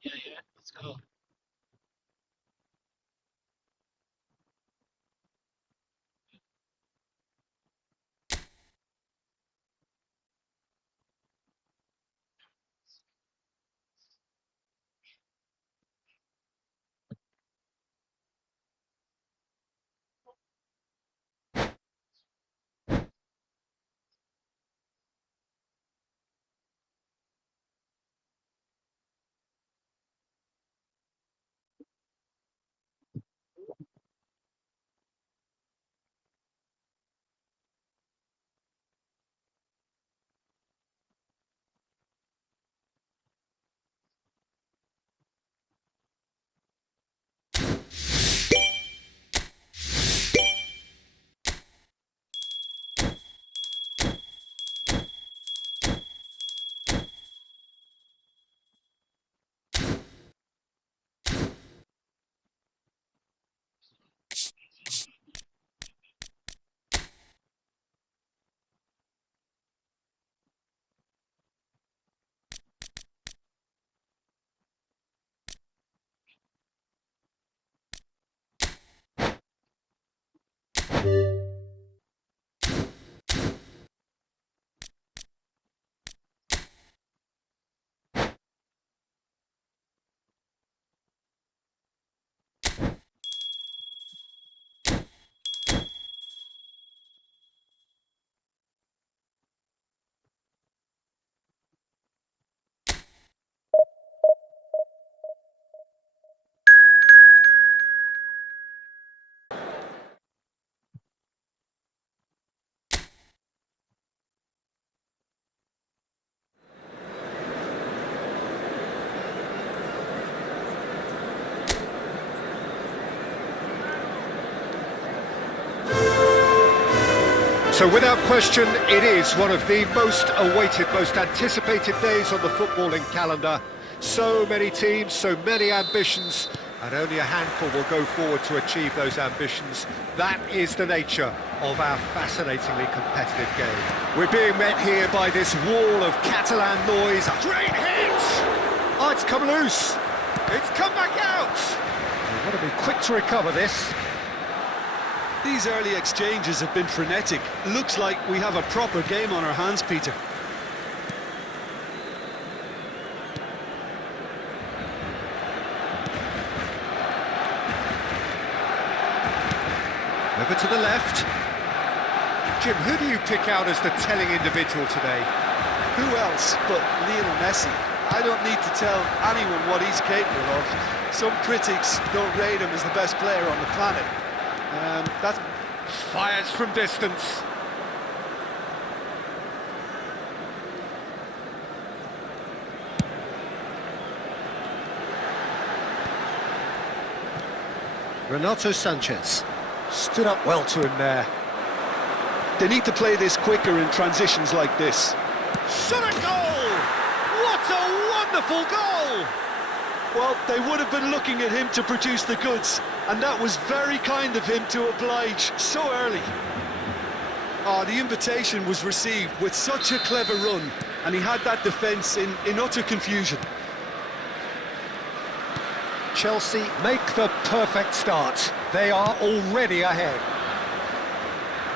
Yeah, yeah, let's go. So without question, it is one of the most awaited, most anticipated days on the footballing calendar. So many teams, so many ambitions, and only a handful will go forward to achieve those ambitions. That is the nature of our fascinatingly competitive game. We're being met here by this wall of Catalan noise. Great hit! Oh, it's come loose. It's come back out. We've got to be quick to recover this. These early exchanges have been frenetic. Looks like we have a proper game on our hands, Peter. Over to the left. Jim, who do you pick out as the telling individual today? Who else but Lionel Messi? I don't need to tell anyone what he's capable of. Some critics don't rate him as the best player on the planet. That's Fires from distance. Renato Sanchez stood up well to him there. They need to play this quicker in transitions like this. Shot a goal! What a wonderful goal! Well, they would have been looking at him to produce the goods, and that was very kind of him to oblige so early. Oh, the invitation was received with such a clever run, and he had that defence in utter confusion. Chelsea make the perfect start. They are already ahead.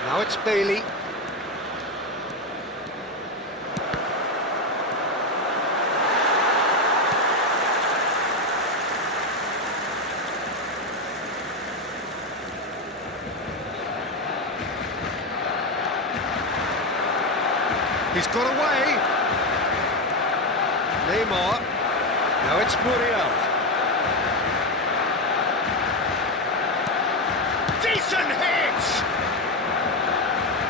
Now it's Bailey. He's got away. Neymar. Now it's Muriel. Decent hit!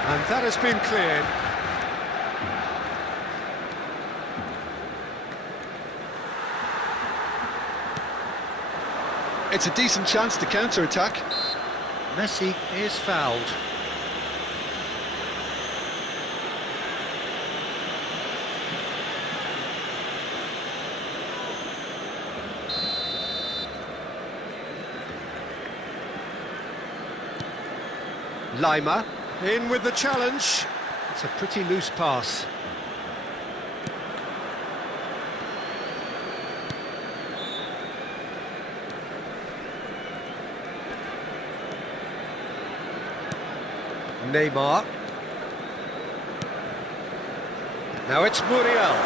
And that has been cleared. It's a decent chance to counter-attack. Messi is fouled. Lima, in with the challenge. It's a pretty loose pass. Neymar. Now it's Muriel.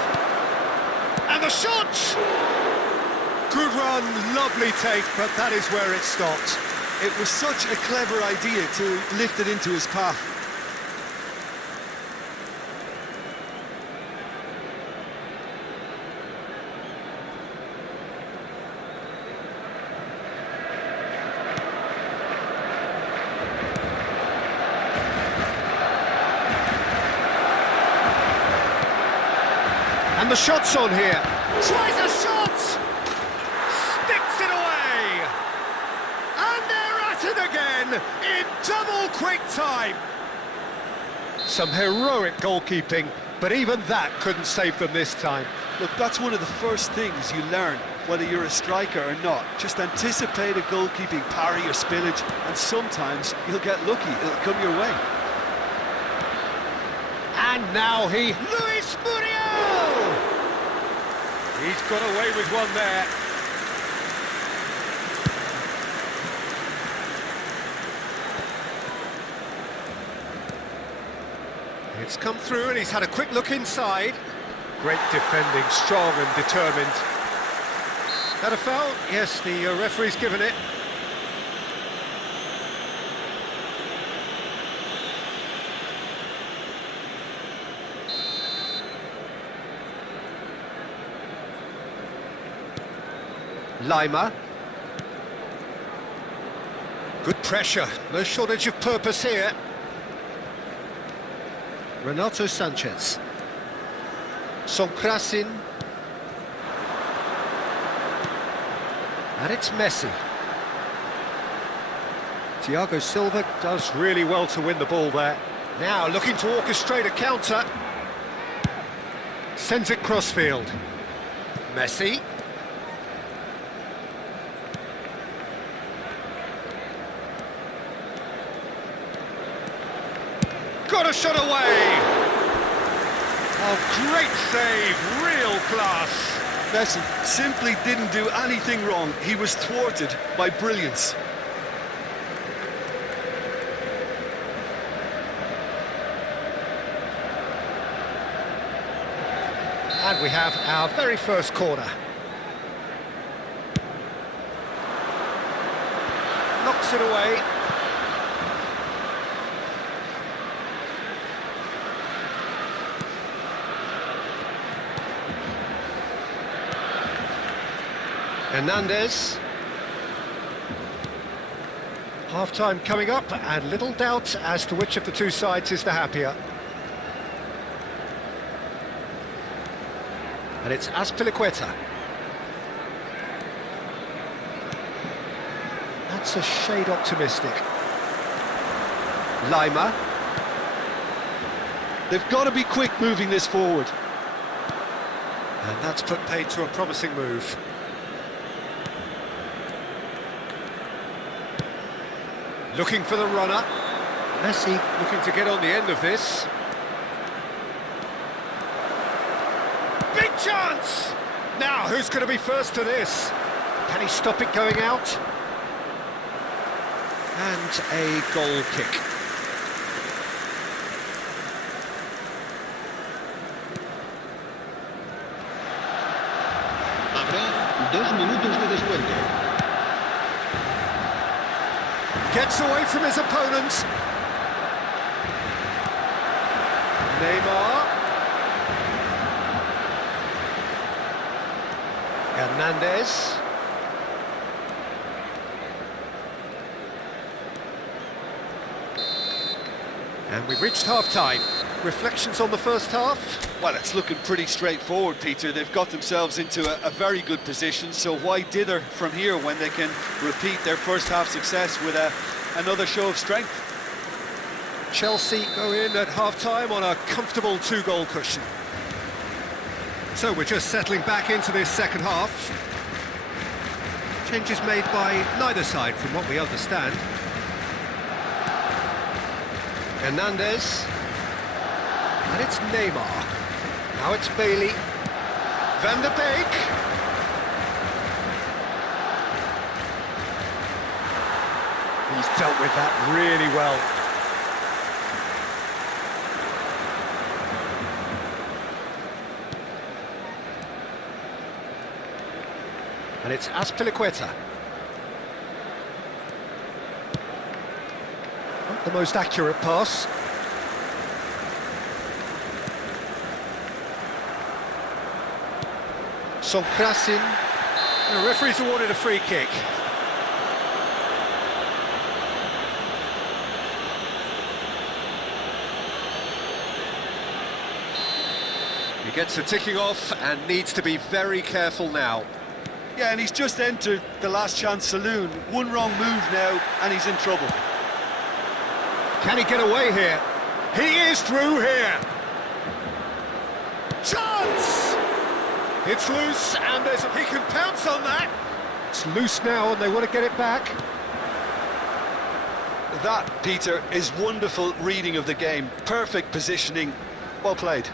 And the shot! Good run, lovely take, but that is where it stopped. It was such a clever idea to lift it into his path. And the shot's on here. Tries a shot! Sticks it away! And they're at it again in double quick time. Some heroic goalkeeping, but even that couldn't save them this time. Look, that's one of the first things you learn, whether you're a striker or not. Just anticipate a goalkeeping parry or spillage, and sometimes you'll get lucky, it'll come your way. And now Luis Muriel! He's got away with one there. It's come through and he's had a quick look inside. Great defending, strong and determined. That a foul? Yes, the referee's given it. Lima. Good pressure, no shortage of purpose here. Renato Sanchez. Sonkrasin. And it's Messi. Thiago Silva does really well to win the ball there. Now looking to orchestrate a counter. Sends it crossfield. Messi. Got a shot away! Oh, great save, real class. Messi simply didn't do anything wrong. He was thwarted by brilliance. And we have our very first corner. Knocks it away. Hernandez. Half-time coming up, and little doubt as to which of the two sides is the happier. And it's Azpilicueta. That's a shade optimistic. Lima. They've got to be quick moving this forward. And that's put paid to a promising move. Looking for the runner. Messi looking to get on the end of this. Big chance! Now, who's going to be first to this? Can he stop it going out? And a goal kick. Habrá 2 minutos de descuento. Gets away from his opponent. Neymar. Hernandez. And we've reached half-time. Reflections on the first half? Well, it's looking pretty straightforward, Peter. They've got themselves into a very good position, so why dither from here when they can repeat their first half success with another show of strength? Chelsea go in at half-time on a comfortable 2-goal cushion. So we're just settling back into this second half. Changes made by neither side from what we understand. Hernandez. And it's Neymar. Now it's Bailey. Van der Beek. He's dealt with that really well. And it's Azpilicueta. Not the most accurate pass. Sonkrasin. The referee's awarded a free kick. He gets the ticking off and needs to be very careful now. Yeah, and he's just entered the last chance saloon. One wrong move now, and he's in trouble. Can he get away here? He is through here. Chance! It's loose, and he can pounce on that. It's loose now, and they want to get it back. That, Peter, is wonderful reading of the game. Perfect positioning. Well played.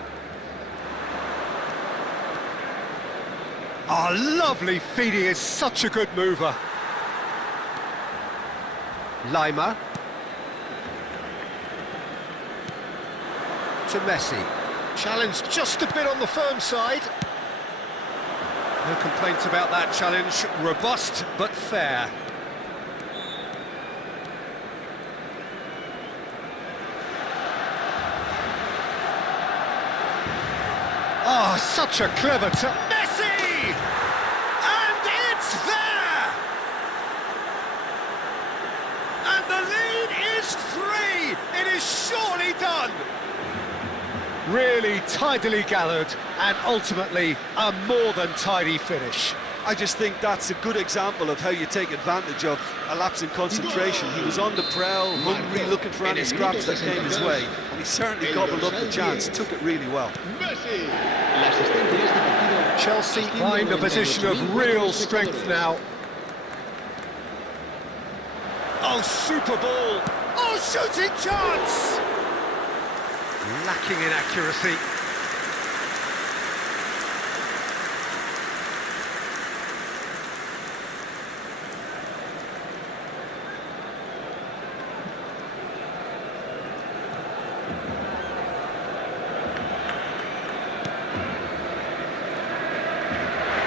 Oh, lovely feed. He is such a good mover. Lima. To Messi. Challenge just a bit on the firm side. No complaints about that challenge. Robust but fair. Oh, such a clever Messi! And it's there! And the lead is 3! It is surely done! Really tidily gathered, and ultimately a more than tidy finish. I just think that's a good example of how you take advantage of a lapse in concentration. He was on the prowl, hungry, looking for any scraps that came his way, and he certainly gobbled up the chance, took it really well. Chelsea find a position of real strength now. Oh, super ball! Oh, shooting chance! Lacking in accuracy.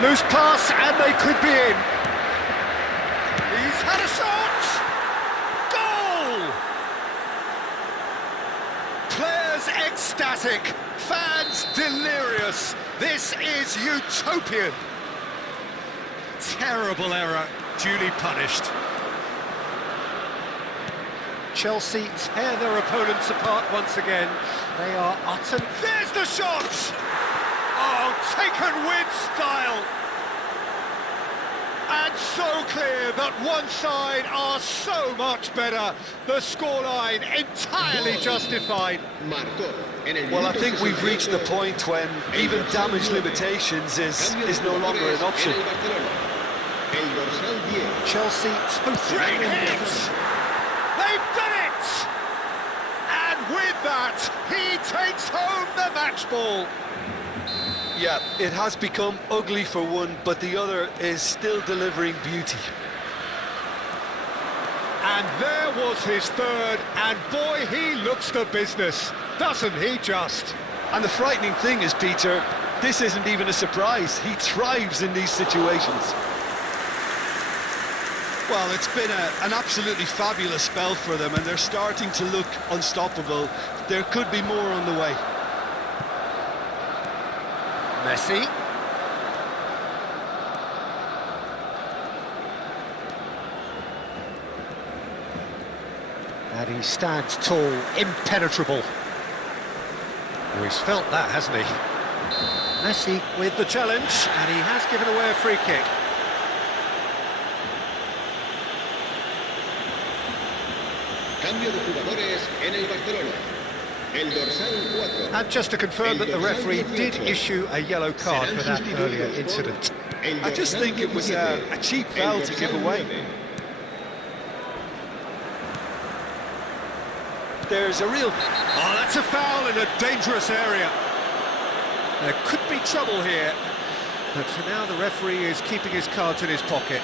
Loose pass, and they could be in. He's had a shot! Goal! Players ecstatic, fans delirious. This is utopian. Terrible error, duly punished. Chelsea tear their opponents apart once again. They are utterly... There's the shot! Oh, taken with style! And so clear that one side are so much better. The scoreline entirely justified. Well, I think we've reached the point when even damage limitations is no longer an option. Chelsea great hit! They've done it! And with that, he takes home the match ball. Yeah, it has become ugly for one, but the other is still delivering beauty. And there was his third, and boy, he looks the business, doesn't he just? And the frightening thing is, Peter, this isn't even a surprise. He thrives in these situations. Well, it's been an absolutely fabulous spell for them, and they're starting to look unstoppable. There could be more on the way. Messi. And he stands tall, impenetrable. Oh, he's felt that, hasn't he? Messi with the challenge, and he has given away a free kick. Cambio de jugadores en el Barcelona. El dorsal 4. And just to confirm that the referee did issue a yellow card for that earlier incident. I just think it was a cheap foul to give away. There's a real... Oh, that's a foul in a dangerous area. There could be trouble here, but for now the referee is keeping his cards in his pocket.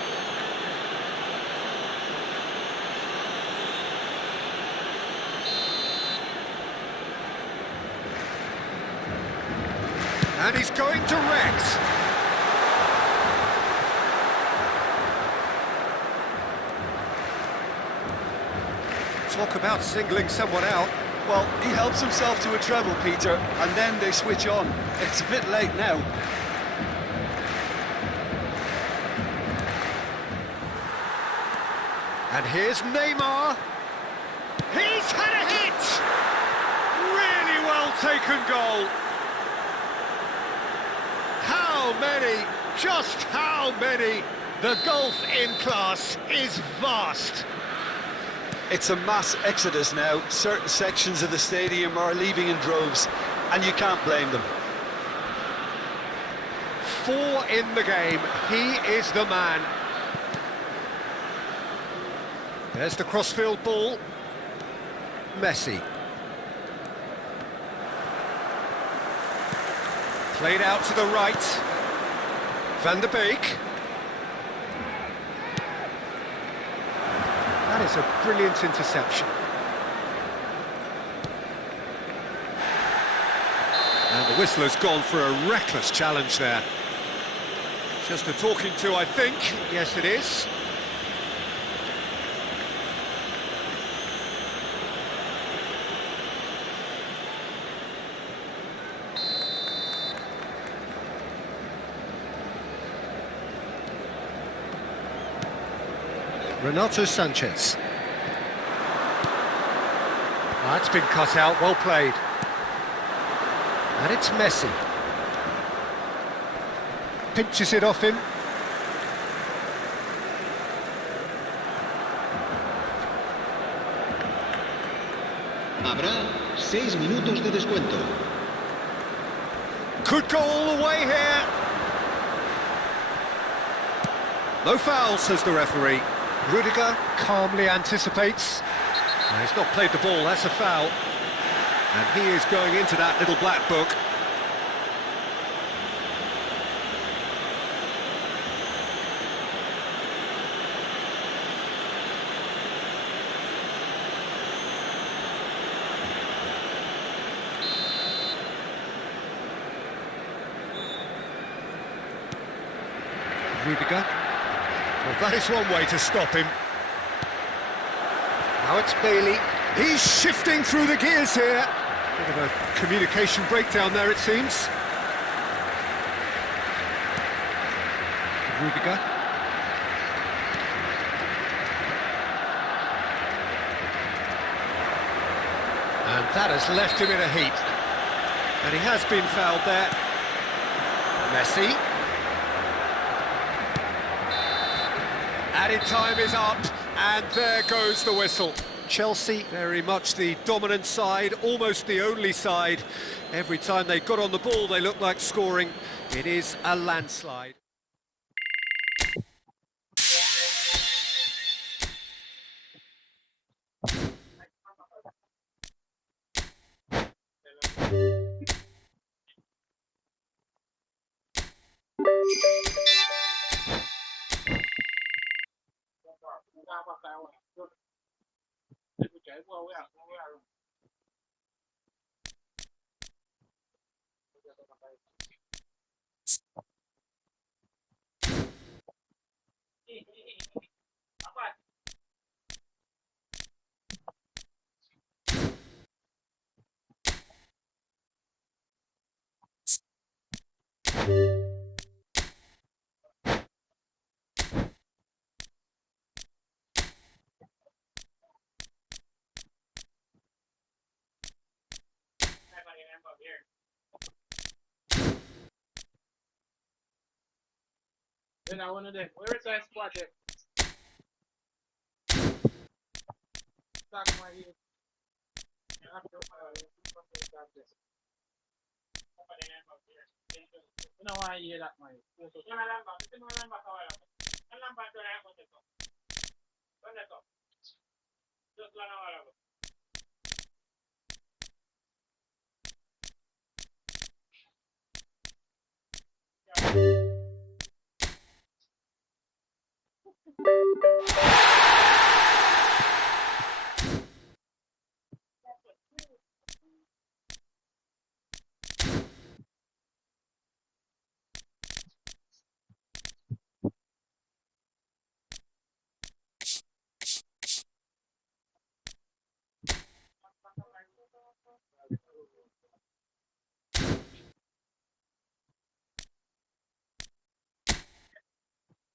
And he's going direct. Talk about singling someone out. Well, he helps himself to a treble, Peter, and then they switch on. It's a bit late now. And here's Neymar. He's had a hit! Really well taken goal. How many? Just how many? The gulf in class is vast. It's a mass exodus now. Certain sections of the stadium are leaving in droves, and you can't blame them. 4 in the game. He is the man. There's the crossfield ball. Messi. Played out to the right. Van der Beek. That is a brilliant interception. And the whistler's gone for a reckless challenge there. Just a talking to, I think. Yes, it is. Renato Sanchez. That's been cut out, well played. And it's Messi. Pinches it off him. Habrá 6 minutos de descuento. Could go all the way here. No foul, says the referee. Rudiger calmly anticipates. No, he's not played the ball, that's a foul. And he is going into that little black book. Rudiger. Well, that is one way to stop him. Now it's Bailey. He's shifting through the gears here. Bit of a communication breakdown there, it seems. Rudiger. And that has left him in a heap. And he has been fouled there. Messi. Added time is up, and there goes the whistle. Chelsea, very much the dominant side, almost the only side. Every time they got on the ball, they looked like scoring. It is a landslide. Then I want to do. Where is that spot there? Stop my ear. You know why I hear that, man?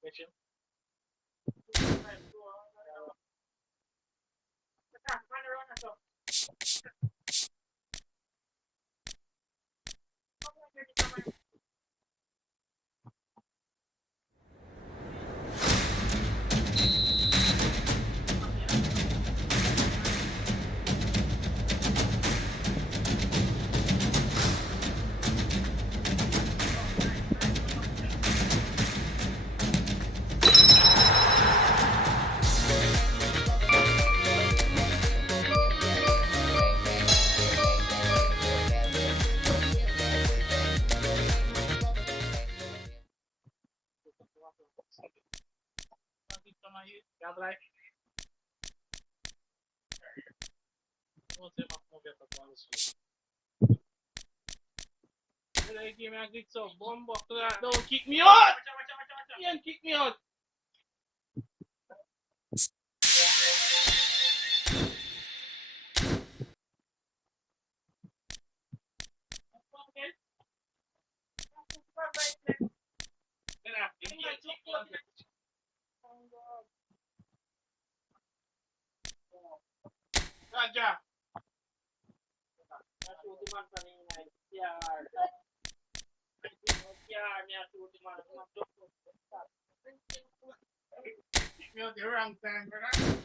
Catch him. Give me a good so bomb to that. Don't kick me out! Ian, kick me out! Raja. Me out the wrong time, brother.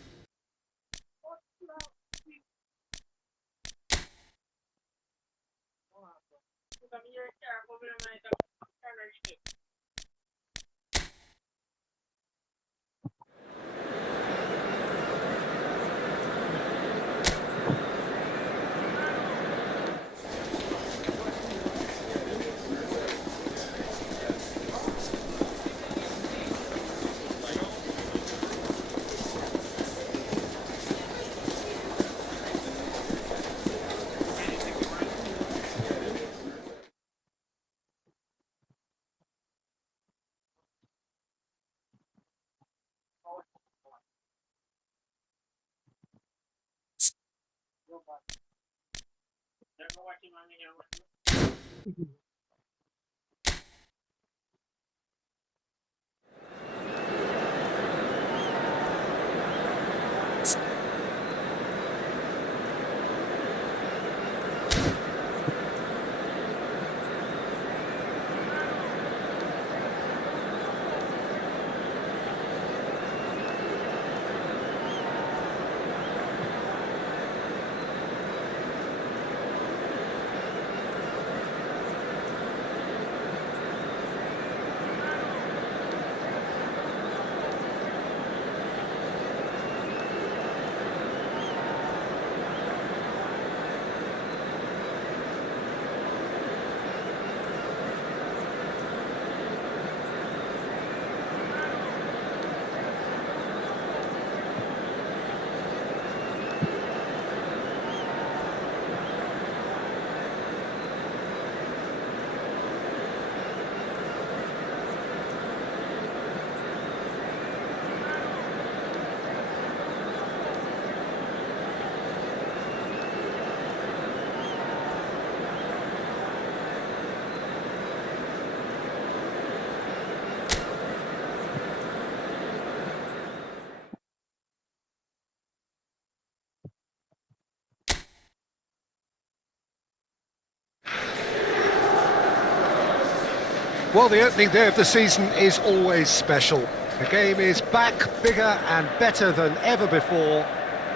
Well, the opening day of the season is always special. The game is back, bigger and better than ever before,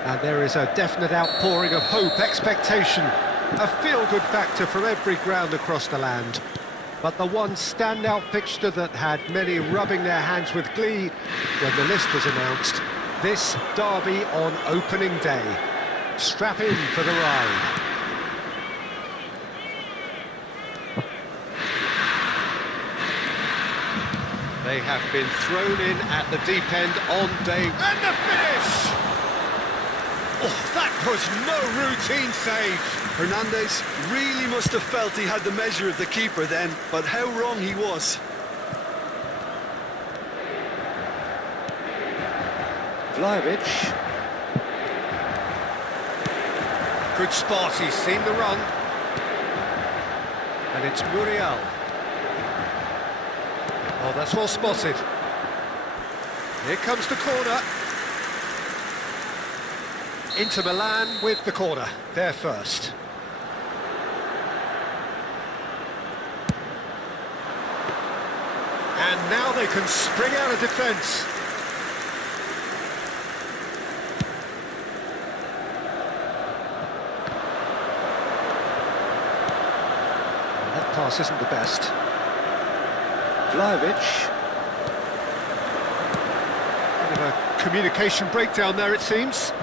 and there is a definite outpouring of hope, expectation, a feel-good factor from every ground across the land. But the one standout fixture that had many rubbing their hands with glee when the list was announced, this derby on opening day. Strap in for the ride. They have been thrown in at the deep end on day... And the finish! Oh, that was no routine save. Hernandez really must have felt he had the measure of the keeper then, but how wrong he was. Vlahovic. Good spot, he's seen the run. And it's Muriel. Oh, that's well spotted. Here comes the corner. Inter Milan with the corner, there first. And now they can spring out of defence. That pass isn't the best. Vlahovic. Bit of a communication breakdown there, it seems.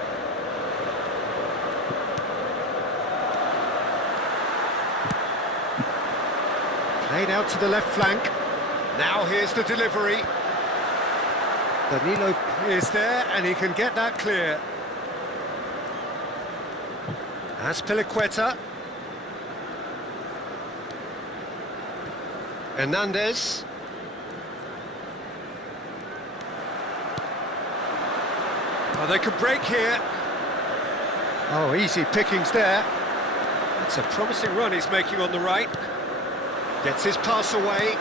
Played out to the left flank. Now here's the delivery. Danilo is there and he can get that clear. Azpilicueta. Hernandez. Oh, they could break here. Oh, easy pickings there. That's a promising run he's making on the right. Gets his pass away.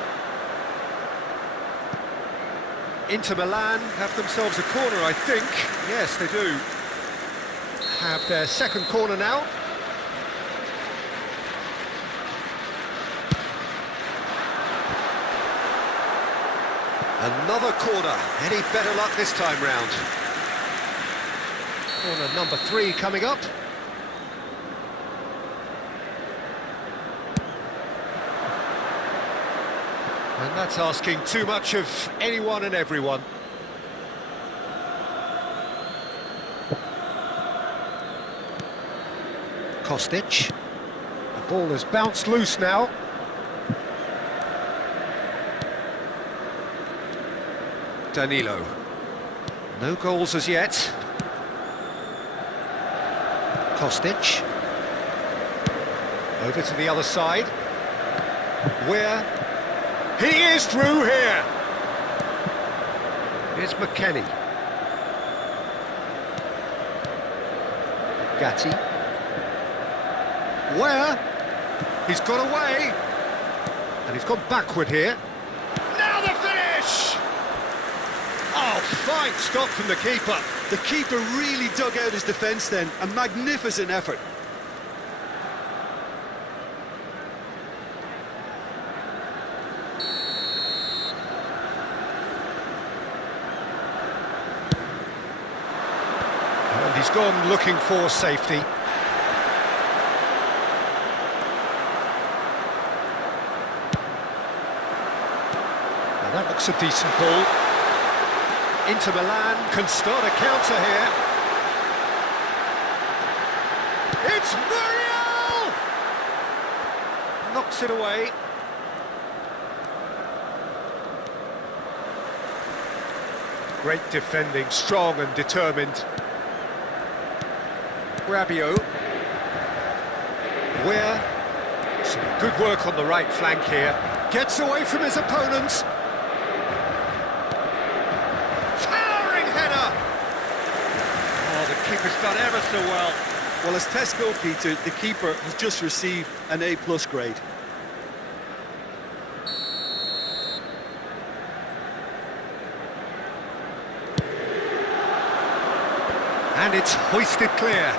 Inter Milan have themselves a corner, I think. Yes, they do. Have their second corner now. Another corner. Any better luck this time round? Corner number 3 coming up. And that's asking too much of anyone and everyone. Kostic. The ball has bounced loose now. Danilo. No goals as yet. Kostic. Over to the other side. Where? He is through here. Here's McKennie. Gatti. Where? He's got away. And he's gone backward here. Now the finish! Oh, fine stop from the keeper. The keeper really dug out his defence then. A magnificent effort. And he's gone looking for safety. Now that looks a decent ball. Inter Milan can start a counter here. It's Muriel! Knocks it away. Great defending, strong and determined. Rabiot. Where? Some good work on the right flank here. Gets away from his opponents. Towering header! Oh, the keeper's done ever so well. Well, as test goalkeeper, the keeper has just received an A+ grade. And it's hoisted clear.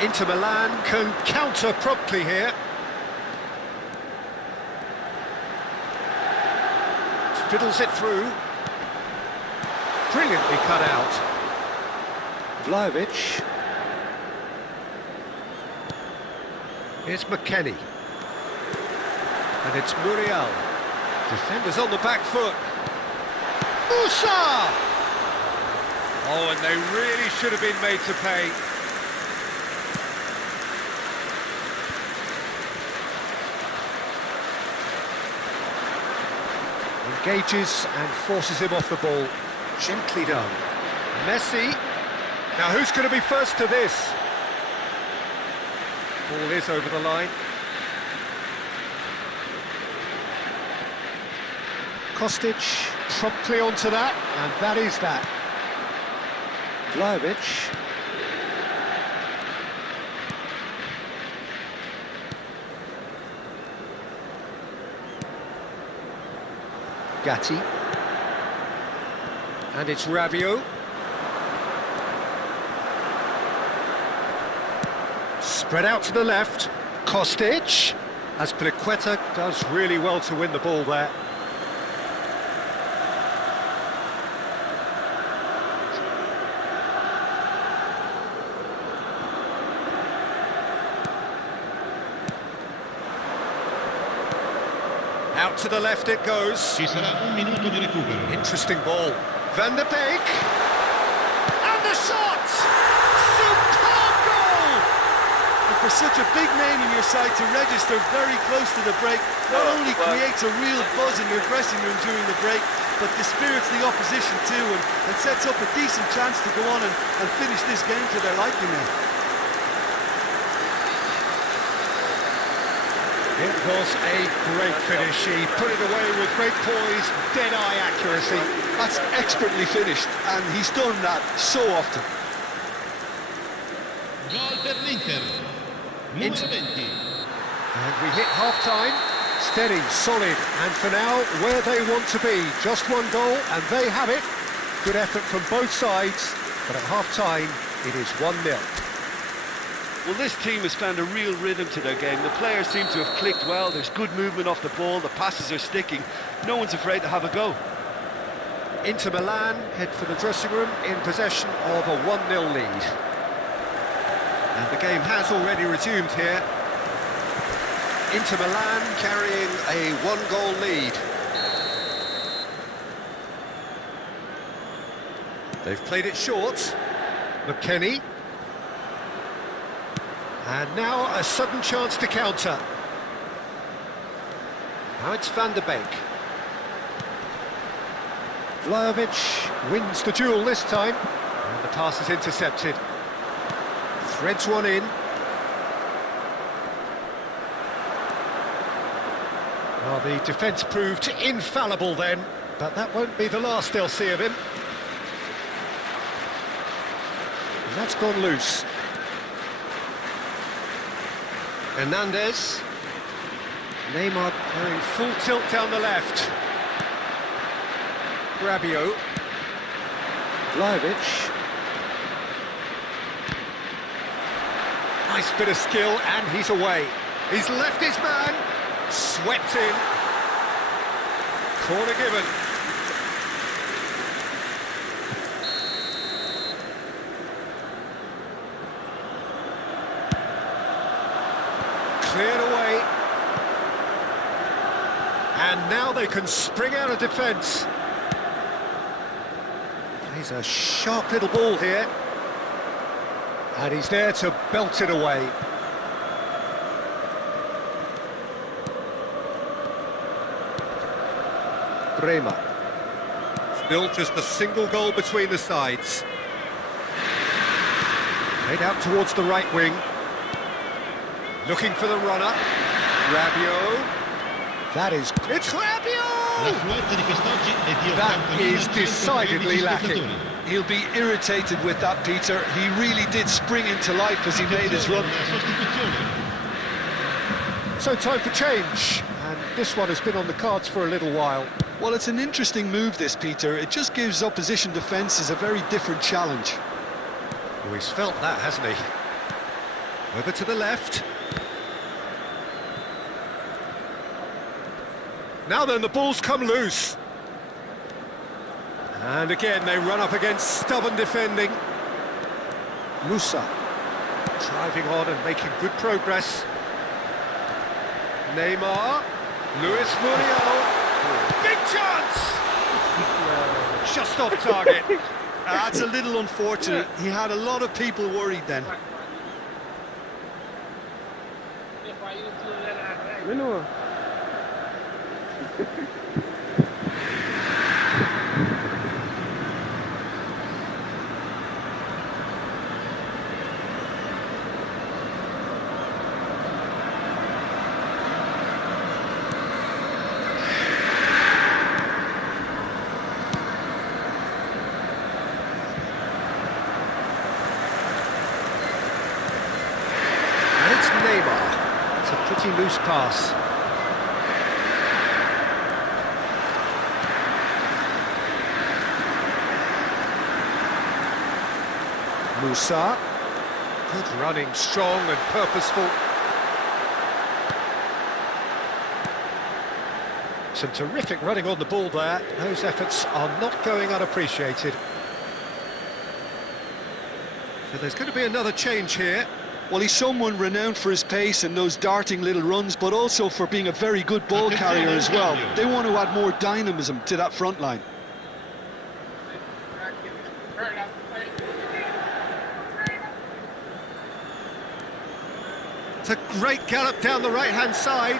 Inter Milan can counter promptly here. Fiddles it through. Brilliantly cut out. Vlahovic. Here's McKennie. And it's Muriel. Defenders on the back foot. Musa! Oh, and they really should have been made to pay. Engages and forces him off the ball. Gently done. Messi. Now who's going to be first to this? Ball is over the line. Kostic promptly onto that, and that is that. Vlahovic. Gatti. And it's Rabiot. Spread out to the left. Kostic. Azpilicueta does really well to win the ball there. Out to the left it goes. Ci sarà un minuto di recupero. Interesting ball. Van der Beek. And the shot! Superb goal! And for such a big name in your side to register very close to the break, not only creates a real buzz in your dressing room during the break, but dispirits the opposition too, and sets up a decent chance to go on and finish this game to their liking now. It was a great finish. He put it away with great poise, dead-eye accuracy. That's expertly finished, and he's done that so often. Gol per l'Inter. Numero 20. And we hit half-time. Steady, solid, and for now, where they want to be. Just one goal, and they have it. Good effort from both sides, but at half-time, it is 1-0. Well, this team has found a real rhythm to their game. The players seem to have clicked well. There's good movement off the ball. The passes are sticking. No one's afraid to have a go. Inter Milan head for the dressing room in possession of a 1-0 lead. And the game has already resumed here. Inter Milan carrying a one-goal lead. They've played it short. McKennie. And now a sudden chance to counter. Now it's Van der Beek. Vlahovic wins the duel this time. And the pass is intercepted. Threads one in. Well, the defence proved infallible then, but that won't be the last they'll see of him. And that's gone loose. Hernandez. Neymar going full tilt down the left. Rabiot. Vlahovic. Nice bit of skill, and he's away. He's left his man. Swept in. Corner given. Cleared away. And now they can spring out of defence. Plays a sharp little ball here. And he's there to belt it away. Bremer. Still just a single goal between the sides. Played out towards the right wing. Looking for the runner. Rabiot. That is... It's Rabiot! That is decidedly lacking. He'll be irritated with that, Peter. He really did spring into life as he made his run. So time for change. And this one has been on the cards for a little while. Well, it's an interesting move, this, Peter. It just gives opposition defences a very different challenge. Oh, he's felt that, hasn't he? Over to the left. Now then, the ball's come loose. And again, they run up against stubborn defending. Musa driving on and making good progress. Neymar. Luis Muriel. Big chance! Just off target. That's a little unfortunate. He had a lot of people worried then. Neymar. It's a pretty loose pass. Musa. Good running, strong and purposeful. Some terrific running on the ball there. Those efforts are not going unappreciated. So there's going to be another change here. Well, he's someone renowned for his pace and those darting little runs, but also for being a very good ball carrier as well. They want to add more dynamism to that front line. It's a great gallop down the right-hand side.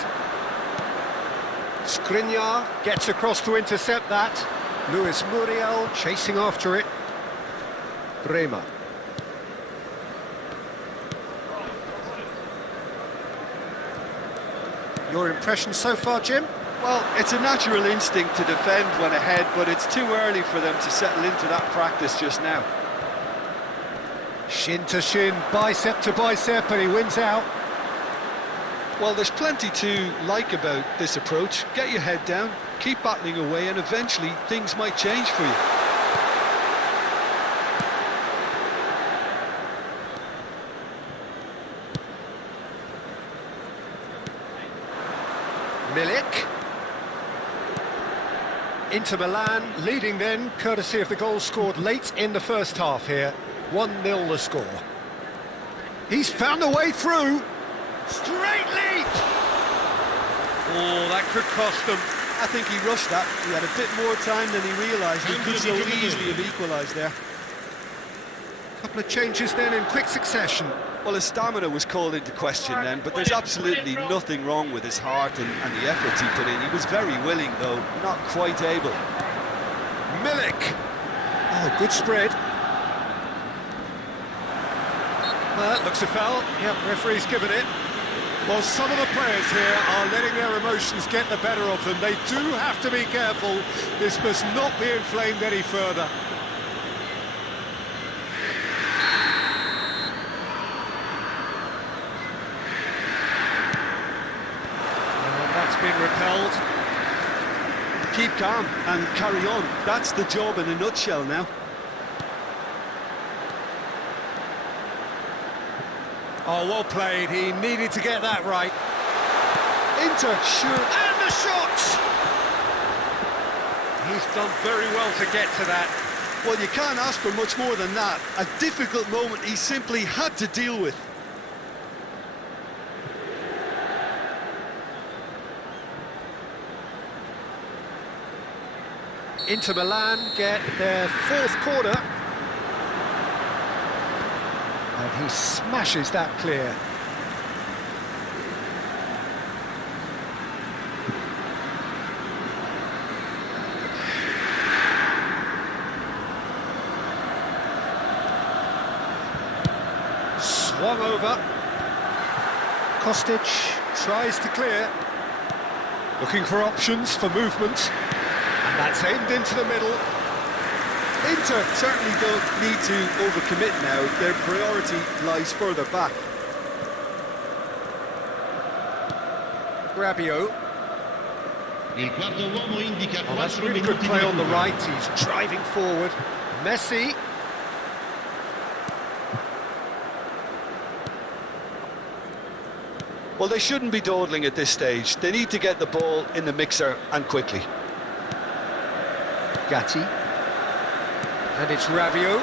Skriniar gets across to intercept that. Luis Muriel chasing after it. Bremer. Your impression so far, Jim? Well, it's a natural instinct to defend when ahead, but it's too early for them to settle into that practice just now. Shin to shin, bicep to bicep, and he wins out. Well, there's plenty to like about this approach. Get your head down, keep battling away, and eventually things might change for you. Milik. Inter Milan leading then, courtesy of the goal scored late in the first half here. 1-0 the score. He's found a way through. Straight leap! Oh, that could cost them. I think he rushed that. He had a bit more time than he realised. He could so easily have equalised there. Couple of changes then in quick succession. Well, his stamina was called into question then, but there's absolutely nothing wrong with his heart and the efforts he put in. He was very willing, though, not quite able. Milik! Oh, good spread. Well, that looks a foul. Yep, referee's given it. Well, some of the players here are letting their emotions get the better of them. They do have to be careful. This must not be inflamed any further. And that's been repelled. Keep calm and carry on. That's the job in a nutshell now. Oh, well played. He needed to get that right. Inter, sure. And the shot! He's done very well to get to that. Well, you can't ask for much more than that. A difficult moment he simply had to deal with. Inter Milan get their fourth corner. And he smashes that clear. Swung over. Kostic tries to clear. Looking for options for movement. And that's aimed into the middle. Inter certainly don't need to overcommit now. Their priority lies further back. Rabiot. Oh, that's really good play on the right. He's driving forward. Messi. Well, they shouldn't be dawdling at this stage. They need to get the ball in the mixer and quickly. Gatti. And it's Rabiot.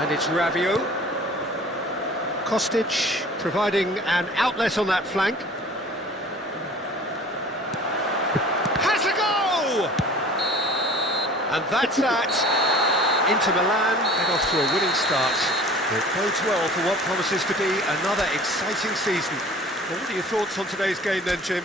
And it's Rabiot. Kostic providing an outlet on that flank. Has a goal! And that's that. Inter Milan get off to a winning start. It bodes well for what promises to be another exciting season. Well, what are your thoughts on today's game then, Jim?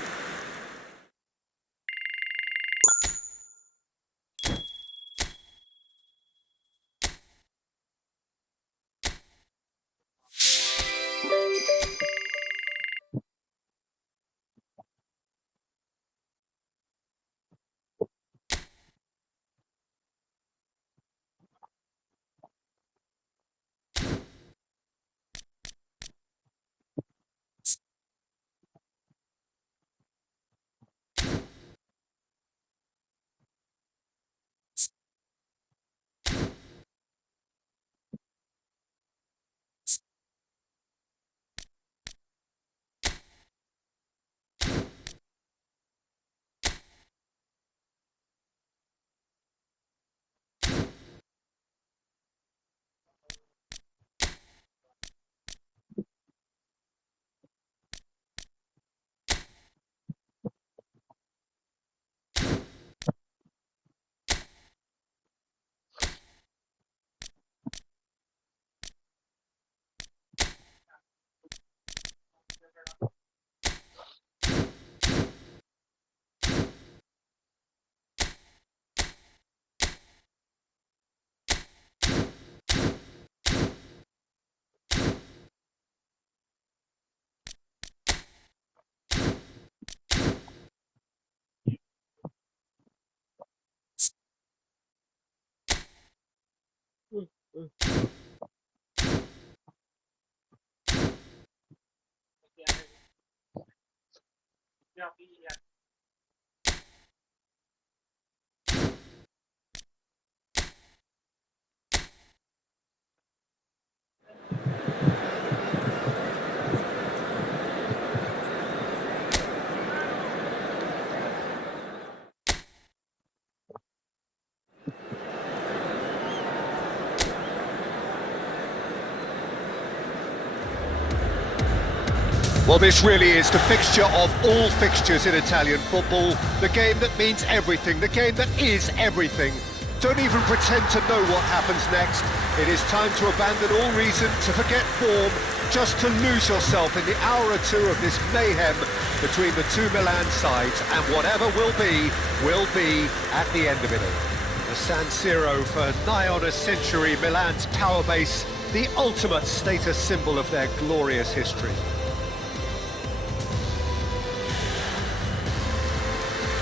Well, this really is the fixture of all fixtures in Italian football. The game that means everything, the game that is everything. Don't even pretend to know what happens next. It is time to abandon all reason, to forget form, just to lose yourself in the hour or two of this mayhem between the two Milan sides, and whatever will be at the end of it all. The San Siro for nigh on a century, Milan's power base, the ultimate status symbol of their glorious history.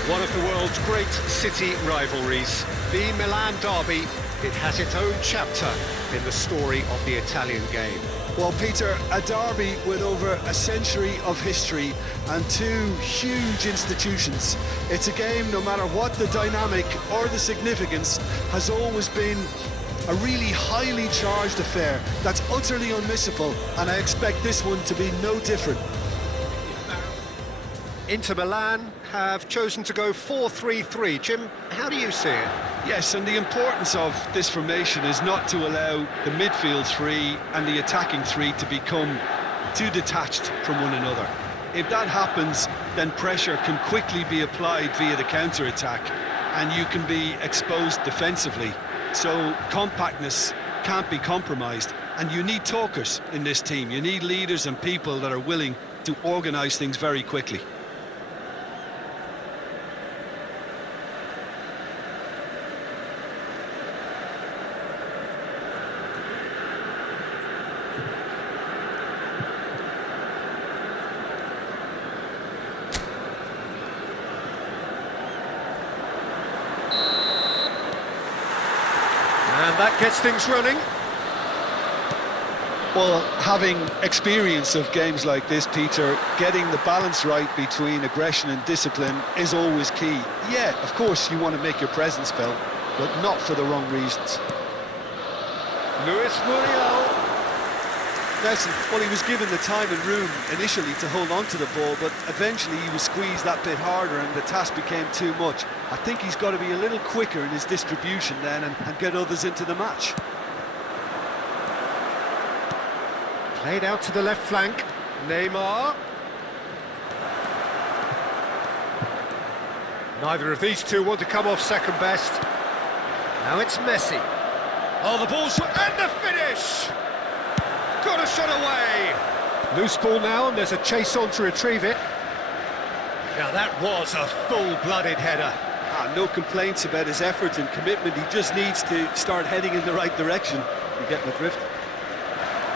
One of the world's great city rivalries, the Milan derby, it has its own chapter in the story of the Italian game. Well, Peter, a derby with over a century of history and two huge institutions. It's a game, no matter what the dynamic or the significance, has always been a really highly charged affair that's utterly unmissable, and I expect this one to be no different. Inter Milan have chosen to go 4-3-3. Jim, how do you see it? Yes, and the importance of this formation is not to allow the midfield three and the attacking three to become too detached from one another. If that happens, then pressure can quickly be applied via the counter-attack, and you can be exposed defensively. So compactness can't be compromised, and you need talkers in this team. You need leaders and people that are willing to organise things very quickly. And that gets things running. Well, having experience of games like this, Peter, getting the balance right between aggression and discipline is always key. Yeah, of course you want to make your presence felt, but not for the wrong reasons. Luis Muriel. Nelson, well, he was given the time and room initially to hold on to the ball, but eventually he was squeezed that bit harder and the task became too much. I think he's got to be a little quicker in his distribution then and get others into the match. Played out to the left flank. Neymar. Neither of these two want to come off second best. Now it's Messi. Oh, the ball's... and the finish! Got a shot away! Loose ball now, and there's a chase on to retrieve it. Now that was a full-blooded header. No complaints about his effort and commitment. He just needs to start heading in the right direction. You get my drift?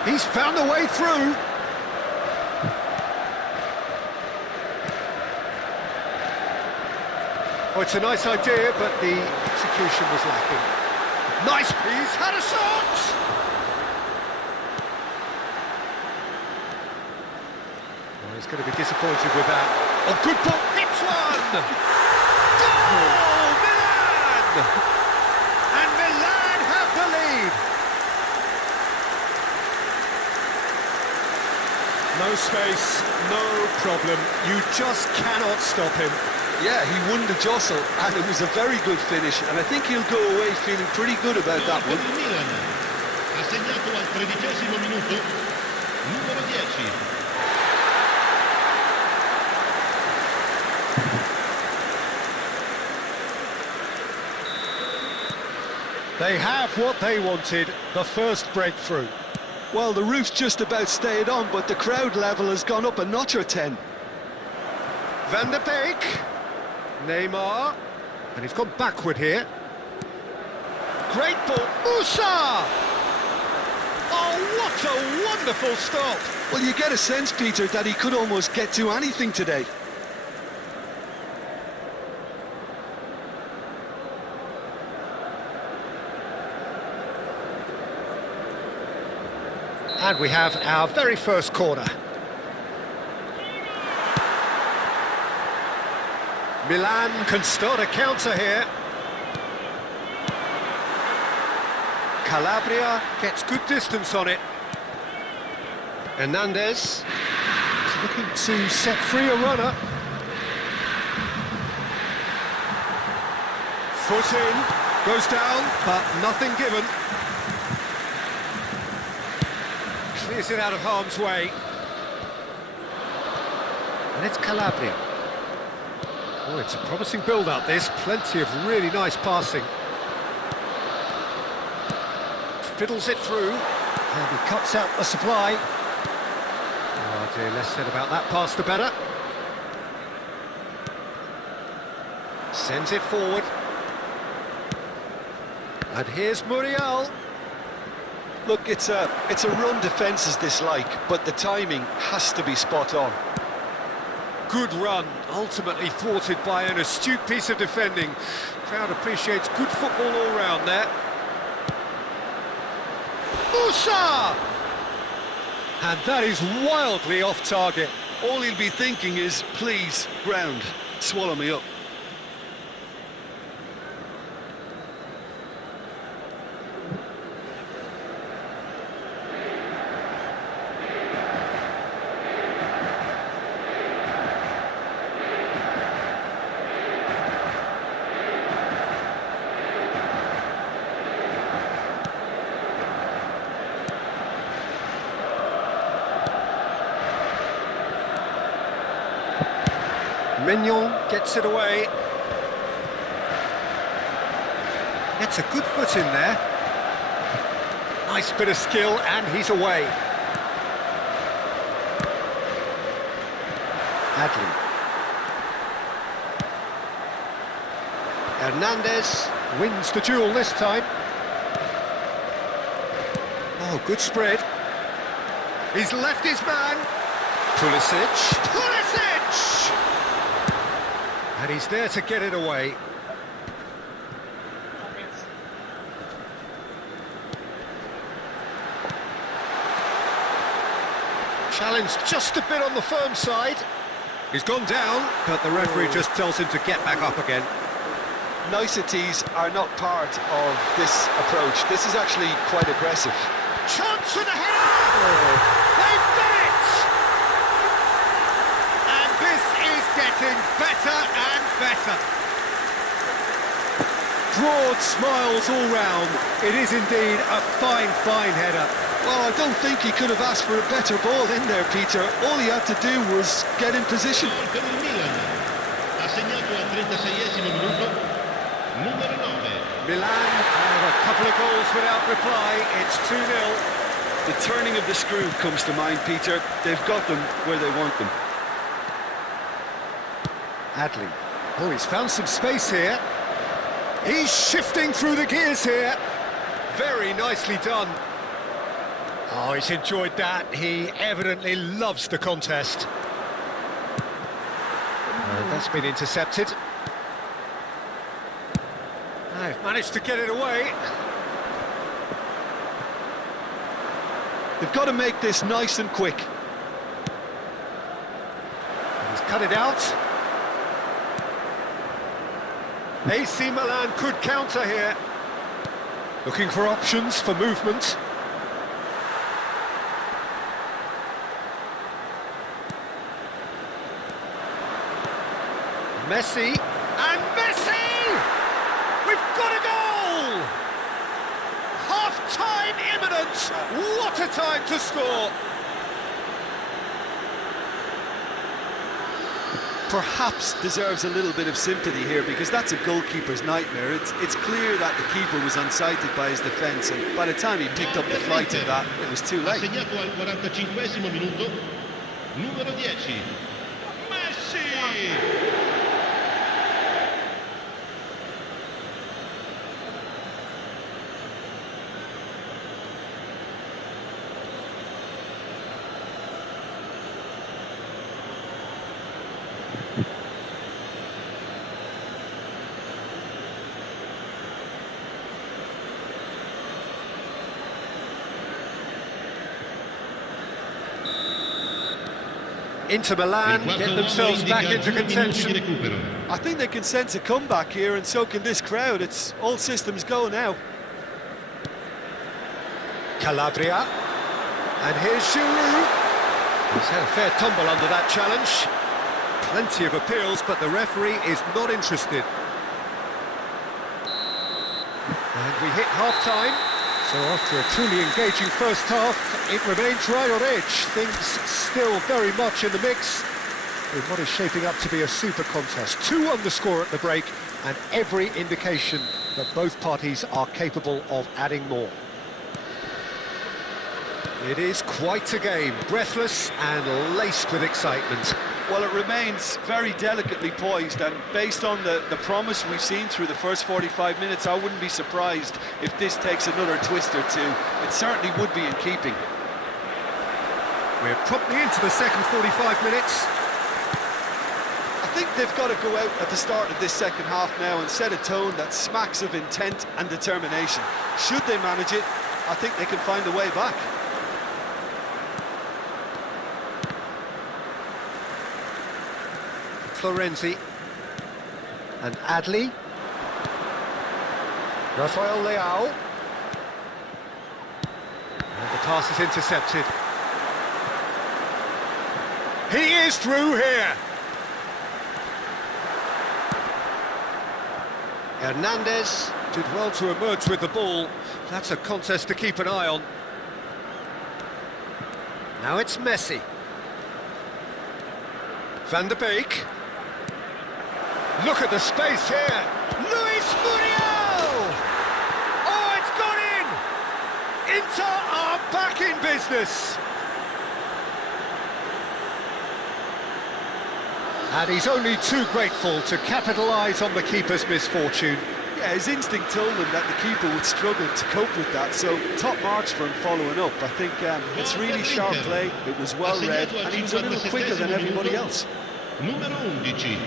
He's found a way through. Oh, it's a nice idea, but the execution was lacking. Nice, he's had a shot! Well, he's going to be disappointed with that. Oh, good ball, hits one! Goal, Milan! And Milan have the lead. No space, no problem. You just cannot stop him. Yeah, he won the jostle, and it was a very good finish, and I think he'll go away feeling pretty good about that one. Il Milan ha segnato al 13° minuto numero 10. They have what they wanted, the first breakthrough. Well, the roof's just about stayed on, but the crowd level has gone up a notch or 10. Van der Beek. Neymar. And he's gone backward here. Great ball. Musa! Oh, what a wonderful stop! Well, you get a sense, Peter, that he could almost get to anything today. And we have our very first corner. Milan can start a counter here. Calabria gets good distance on it. Hernandez is looking to set free a runner. Foot in, goes down, but nothing given. Clears it out of harm's way. And it's Calabria. Oh, it's a promising build-up, this. Plenty of really nice passing. Fiddles it through, and he cuts out the supply. Oh dear, less said about that pass the better. Sends it forward. And here's Muriel. Look, it's a run defence is this like, but the timing has to be spot on. Good run, ultimately thwarted by an astute piece of defending. Crowd appreciates good football all round there. Musa! And that is wildly off target. All he'll be thinking is, please, ground, swallow me up. Mignon gets it away. Gets a good foot in there. Nice bit of skill, and he's away. Adley. Hernandez wins the duel this time. Oh, good spread. He's left his man. Pulisic. Pulisic! And he's there to get it away. Challenge just a bit on the firm side. He's gone down, but the referee just tells him to get back up again. Niceties are not part of this approach. This is actually quite aggressive. Chance for the header! They've done it! And this is getting better and better. Broad smiles all round. It is indeed a fine, fine header. Well, I don't think he could have asked for a better ball in there, Peter. All he had to do was get in position. Per il Milan, ha segnato al 36esimo minuto, numero 9. Milan have a couple of goals without reply. It's 2-0. The turning of the screw comes to mind, Peter. They've got them where they want them. Adley. Oh, he's found some space here. He's shifting through the gears here. Very nicely done. Oh, he's enjoyed that. He evidently loves the contest. That's been intercepted. They've managed to get it away. They've got to make this nice and quick. He's cut it out. AC Milan could counter here. Looking for options for movement. Messi, and Messi! We've got a goal! Half-time imminent! What a time to score! Perhaps deserves a little bit of sympathy here, because that's a goalkeeper's nightmare. It's clear that the keeper was unsighted by his defence, and by the time he picked up the flight of that, it was too late. Ha segnato al 45esimo minuto, numero 10. Messi! Inter Milan get themselves back into contention. I think they can sense a comeback here, and so can this crowd. It's all systems go now. Calabria. And here's Giroud. He's had a fair tumble under that challenge. Plenty of appeals, but the referee is not interested. And we hit half-time. So after a truly engaging first half, it remains right on edge. Things still very much in the mix in what is shaping up to be a super contest. 2 on the score at the break, and every indication that both parties are capable of adding more. It is quite a game, breathless and laced with excitement. Well, it remains very delicately poised, and based on the promise we've seen through the first 45 minutes, I wouldn't be surprised if this takes another twist or two. It certainly would be in keeping. We're promptly into the second 45 minutes. I think they've got to go out at the start of this second half now and set a tone that smacks of intent and determination. Should they manage it, I think they can find a way back. Florenzi and Adli. Rafael Leao. And the pass is intercepted. He is through here. Hernandez did well to emerge with the ball. That's a contest to keep an eye on. Now it's Messi. Van der Beek. Look at the space here. Luis Muriel! Oh, it's gone in! Inter are back in business. And he's only too grateful to capitalise on the keeper's misfortune. Yeah, his instinct told him that the keeper would struggle to cope with that, so top marks for him following up. I think it's really sharp play, it was well read, and he was a little quicker than everybody else. Numero 11.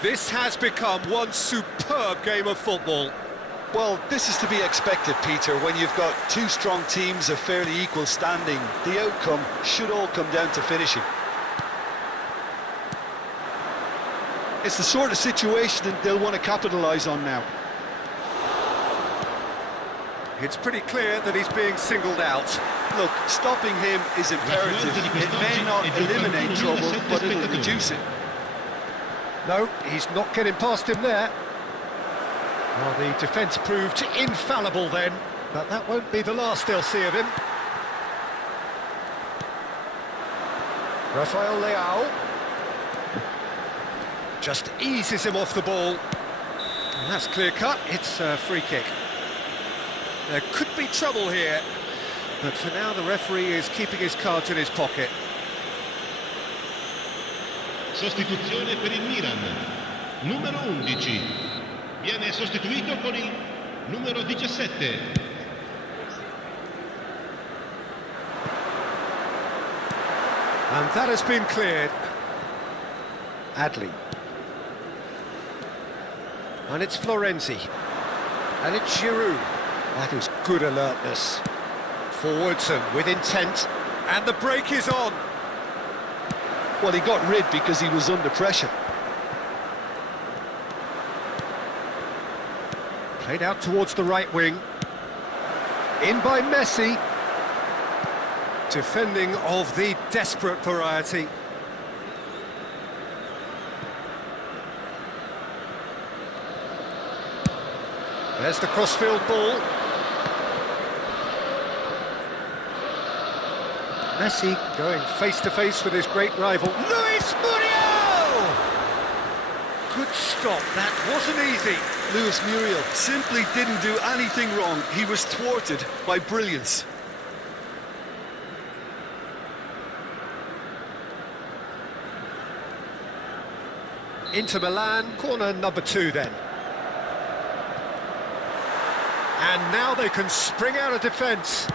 This has become one superb game of football. Well, this is to be expected, Peter, when you've got 2 strong teams of fairly equal standing. The outcome should all come down to finishing. It's the sort of situation that they'll want to capitalise on now. It's pretty clear that he's being singled out. Look, stopping him is imperative. It may not eliminate trouble, but it'll reduce it. No, he's not getting past him there. Well, the defence proved infallible then, but that won't be the last they'll see of him. Rafael Leao just eases him off the ball. And that's clear-cut, it's a free kick. There could be trouble here, but for now the referee is keeping his cards in his pocket. Sostituzione per il Milan. Numero 11. Viene sostituito con il numero 17. And that has been cleared. Adli. And it's Florenzi. And it's Giroud. That is good alertness. Forwards and with intent. And the break is on. Well, he got rid because he was under pressure. Played out towards the right wing. In by Messi. Defending of the desperate variety. There's the crossfield ball. Messi going face-to-face with his great rival. Luis Muriel! Good stop, that wasn't easy. Luis Muriel simply didn't do anything wrong. He was thwarted by brilliance. Inter Milan, corner number 2 then. And now they can spring out of defence.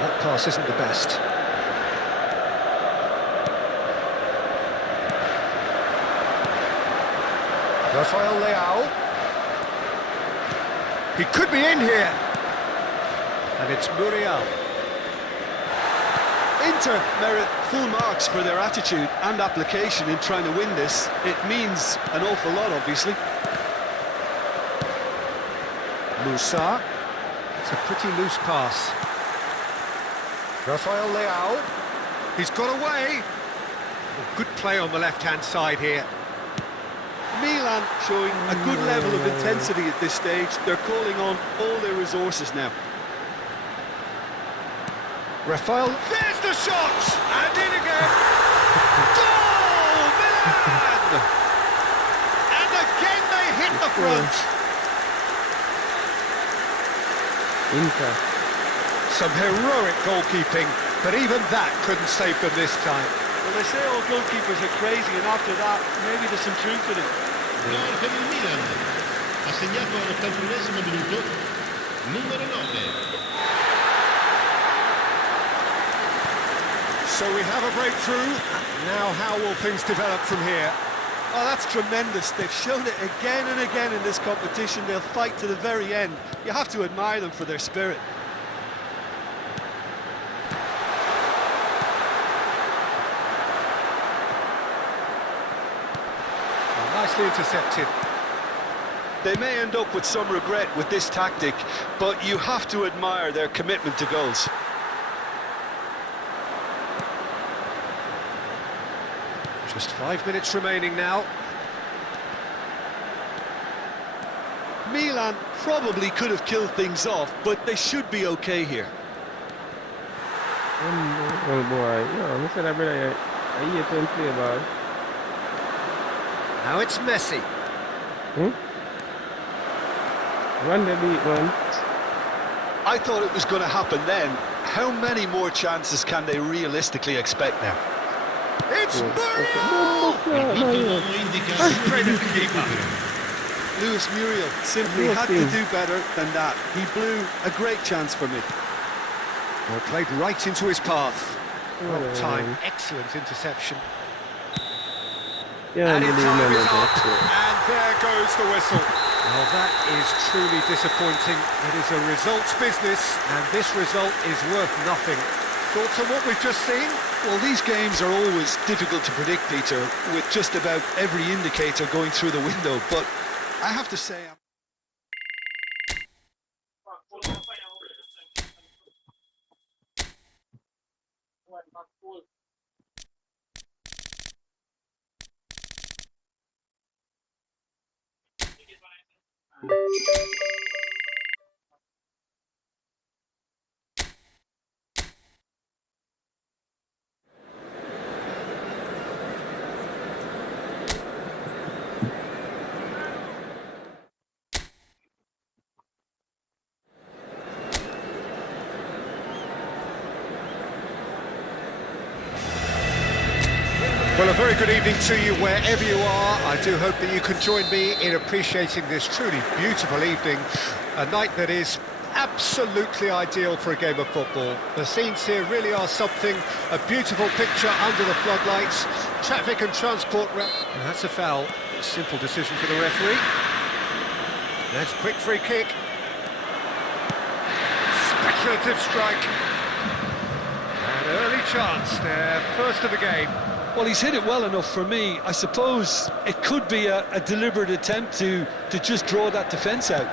That pass isn't the best. Rafael Leao. He could be in here. And it's Muriel. Inter merit full marks for their attitude and application in trying to win this. It means an awful lot, obviously. Musa. It's a pretty loose pass. Rafael Leao. He's got away. Good play on the left-hand side here. Milan showing a good level of intensity at this stage. They're calling on all their resources now. Rafael, there's the shot! And in again! Goal! Milan! And again they hit the front. Inter. Some heroic goalkeeping, but even that couldn't save them this time. Well, they say all goalkeepers are crazy, and after that, maybe there's some truth in it. Gol per il Milan. Ha segnato all'81esimo minuto. Numero 9. So we have a breakthrough. Now how will things develop from here? Oh, that's tremendous. They've shown it again and again in this competition. They'll fight to the very end. You have to admire them for their spirit. Nicely intercepted. They may end up with some regret with this tactic, but you have to admire their commitment to goals. Just 5 minutes remaining now. Milan probably could have killed things off, but they should be okay here. Oh boy, yeah, I said I better I hear them play ball. Now it's Messi. Run the beat, man. I thought it was going to happen then. How many more chances can they realistically expect now? It's Muriel! Straight at the keeper. Luis Muriel simply had to do better than that. He blew a great chance for me. Well, played right into his path. Well timed, excellent interception. Yeah, And I time believe is up, that. and there goes the whistle. Well, that is truly disappointing. It is a results business, and this result is worth nothing. Thoughts on what we've just seen? Well, these games are always difficult to predict, Peter, with just about every indicator going through the window, but I have to say Well, a very good evening to you wherever you are. I do hope that you can join me in appreciating this truly beautiful evening, a night that is absolutely ideal for a game of football. The scenes here really are something, a beautiful picture under the floodlights, traffic and transport... That's a foul. Simple decision for the referee. That's a quick free kick. Speculative strike. An early chance there, first of the game. well, he's hit it well enough for me. I suppose it could be a deliberate attempt to just draw that defence out.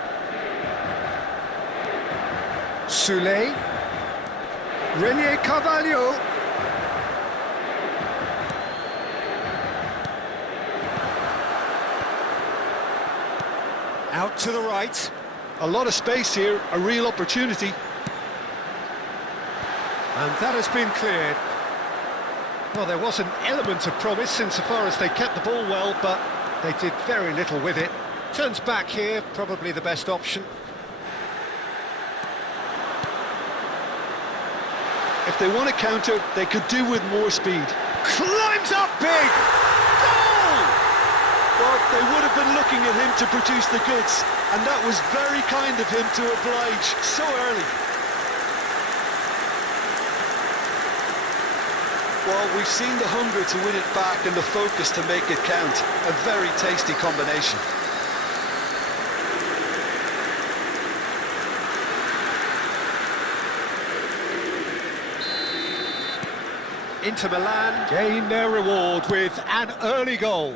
Soulé. Renier Carvalho. Out to the right. A lot of space here, a real opportunity. And that has been cleared. Well, there was an element of promise insofar as they kept the ball well, but they did very little with it. Turns back here, probably the best option. If they want to counter, they could do with more speed. Climbs up big! Goal! Well, they would have been looking at him to produce the goods, and that was very kind of him to oblige so early. Well, we've seen the hunger to win it back and the focus to make it count. A very tasty combination. Inter Milan gain their reward with an early goal.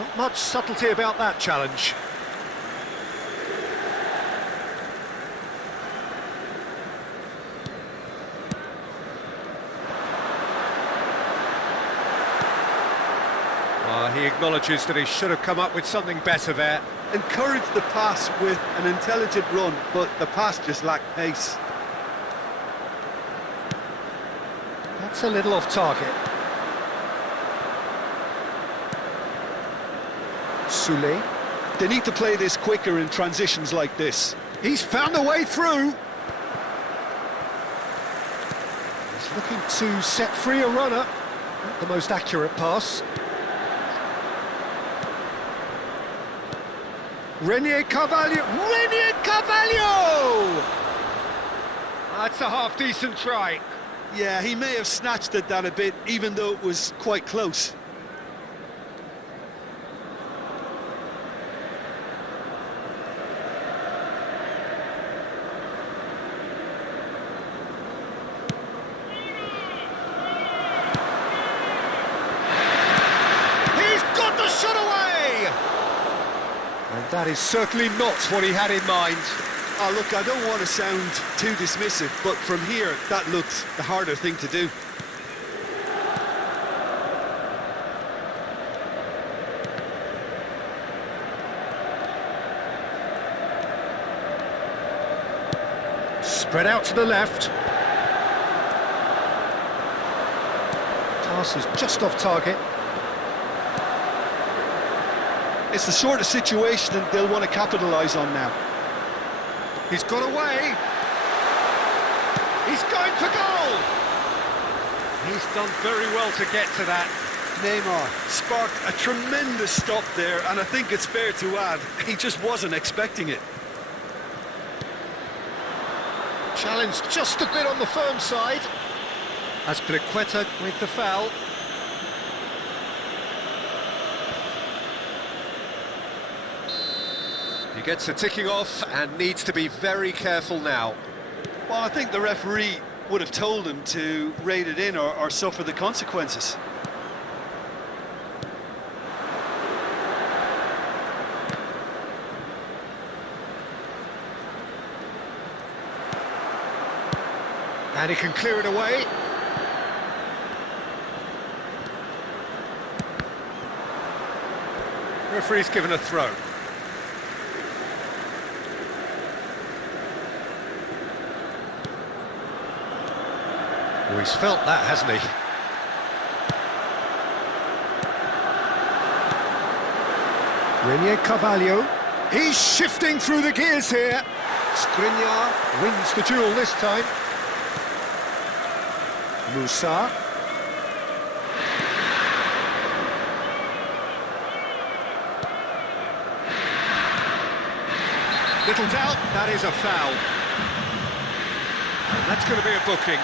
Not much subtlety about that challenge. He acknowledges that he should have come up with something better there. Encouraged the pass with an intelligent run, but the pass just lacked pace. That's a little off target. Soulé. They need to play this quicker in transitions like this. He's found a way through. He's looking to set free a runner. Not the most accurate pass. Renier Carvalho! Renier Carvalho! That's a half-decent try. Yeah, he may have snatched at that a bit, even though it was quite close. That is certainly not what he had in mind. Oh, look, I don't want to sound too dismissive, but from here, that looked the harder thing to do. Spread out to the left. Pass is just off target. It's the sort of situation that they'll want to capitalise on now. He's got away. He's going for goal. He's done very well to get to that. Neymar sparked a tremendous stop there, and I think it's fair to add, he just wasn't expecting it. Challenge just a bit on the firm side. Azpilicueta with the foul. He gets a ticking off and needs to be very careful now. Well, I think the referee would have told him to rate it in or suffer the consequences. And he can clear it away. Referee's given a throw. Oh, he's felt that, hasn't he? Renier Carvalho. He's shifting through the gears here. Skriniar wins the duel this time. Musa. Little doubt, that is a foul. And that's going to be a booking.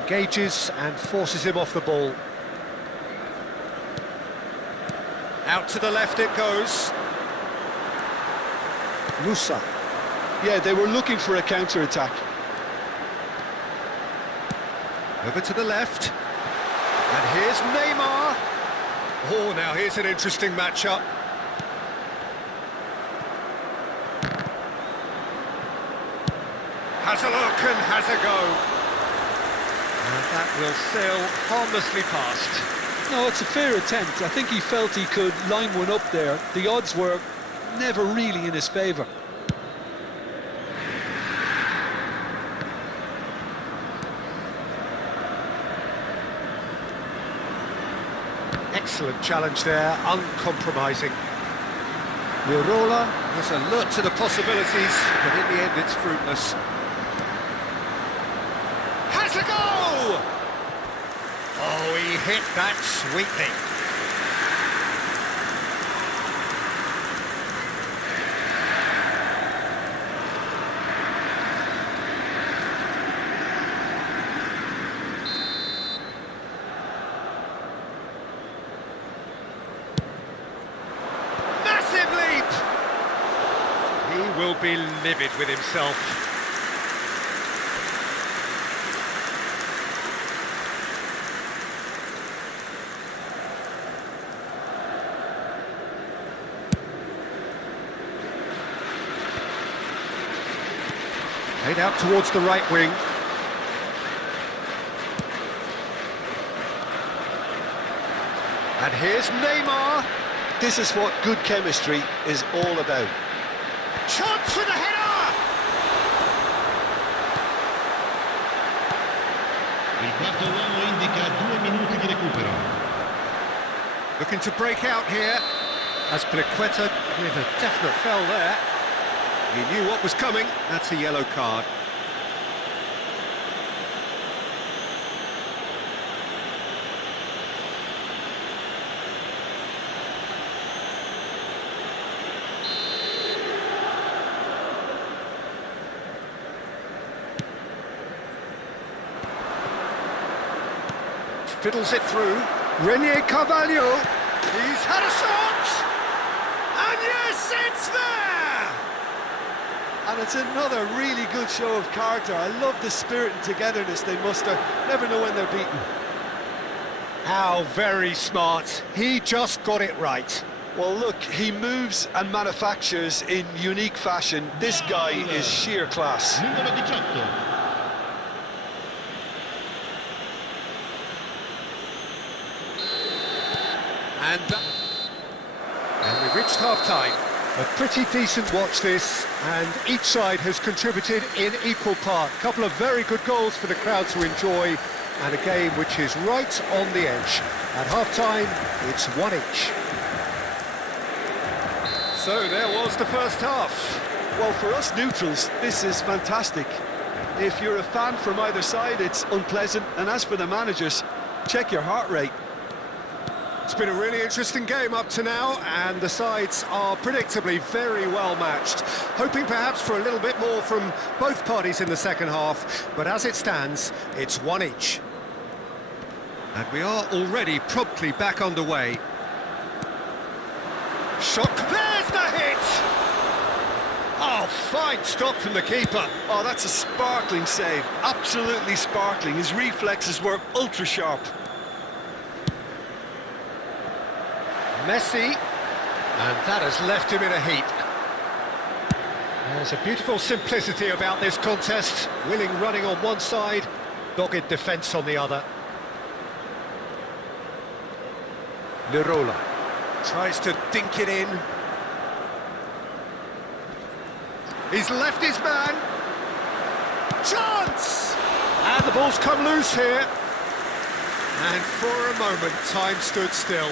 Engages and forces him off the ball. Out to the left it goes. Musa. Yeah, they were looking for a counter-attack. Over to the left. And here's Neymar. Oh, now here's an interesting matchup. Has a look and has a go. And that will sail harmlessly past. No, it's a fair attempt. I think he felt he could line one up there. The odds were never really in his favour. Excellent challenge there, uncompromising. Lirola was alert to the possibilities, but in the end it's fruitless. Has a go! Oh, he hit that sweetly. He will be livid with himself. Played out towards the right wing. And here's Neymar. This is what good chemistry is all about. Chance for the header! Il quarto uomo indica 2 minuti di recupero. Looking to break out here. Azpilicueta with a definite foul there. He knew what was coming. That's a yellow card. Fiddles it through. Renier Carvalho. He's had a shot! And yes, it's there! And it's another really good show of character. I love the spirit and togetherness they muster. Never know when they're beaten. How very smart. He just got it right. Well, look, he moves and manufactures in unique fashion. This guy is sheer class. Numero 18. And we've reached half-time. A pretty decent watch this, and each side has contributed in equal part. A couple of very good goals for the crowd to enjoy, and a game which is right on the edge. At half-time, it's 1 each. So there was the first half. Well, for us neutrals, this is fantastic. If you're a fan from either side, it's unpleasant. And as for the managers, check your heart rate. It's been a really interesting game up to now, and the sides are predictably very well matched. Hoping perhaps for a little bit more from both parties in the second half, but as it stands, it's 1 each. And we are already promptly back underway. Shot, there's the hit! Oh, fine stop from the keeper. Oh, that's a sparkling save. Absolutely sparkling. His reflexes were ultra-sharp. Messi, and that has left him in a heap. There's a beautiful simplicity about this contest. Willing running on one side, dogged defence on the other. Lirola tries to dink it in. He's left his man. Chance! And the ball's come loose here. And for a moment, time stood still.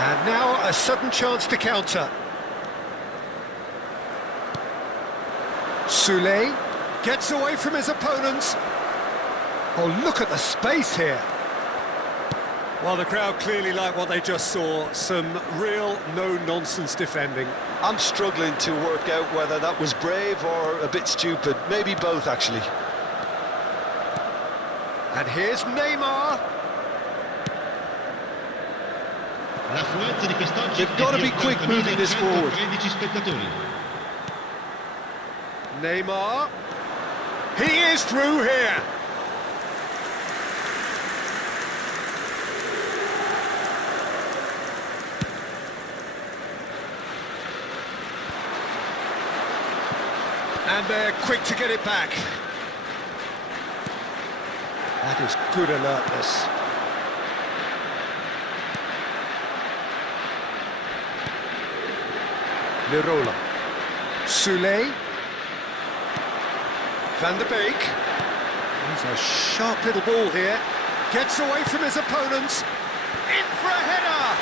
And now a sudden chance to counter. Soulé gets away from his opponents. Oh, look at the space here. Well, the crowd clearly like what they just saw. Some real no-nonsense defending. I'm struggling to work out whether that was brave or a bit stupid. Maybe both, actually. And here's Neymar. They've got to be quick moving this forward. Neymar. He is through here. And they're quick to get it back. That is good alertness. Lirola. Soulé. Van der Beek. He's a sharp little ball here. Gets away from his opponents. In for a header!